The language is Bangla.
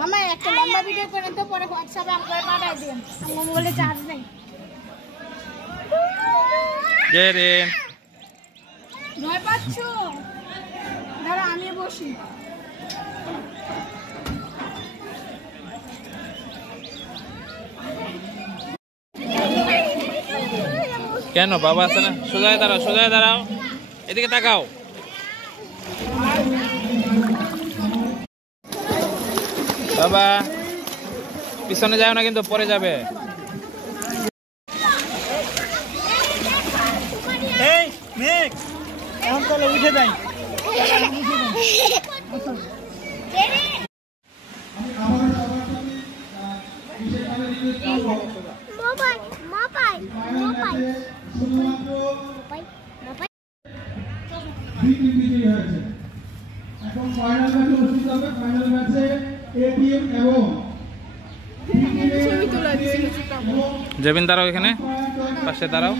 মামা একটা লম্বা ভিডিও করে তো পরে হোয়াটসঅ্যাপে আপনারা পাঠাই দিন। আমার মোবাইলে চার্জ নেই। জেরিন ভয় পাচ্ছো? দাঁড়া আমি বসি। কেন বাবা আছে না? সোজা দাঁড়াও, সোজা দাঁড়াও, এদিকে তাকাও। বাবা পিছনে যাও না, কিন্তু পরে যাবে। এই মেঘ এখন চলো উঠে যাই। এখন ফাইনাল ম্যাচে উপস্থিত হবে। ফাইনাল ম্যাচে এ টিম এবং জেবিন দাঁড়াও, এখানে পাশে দাঁড়াও।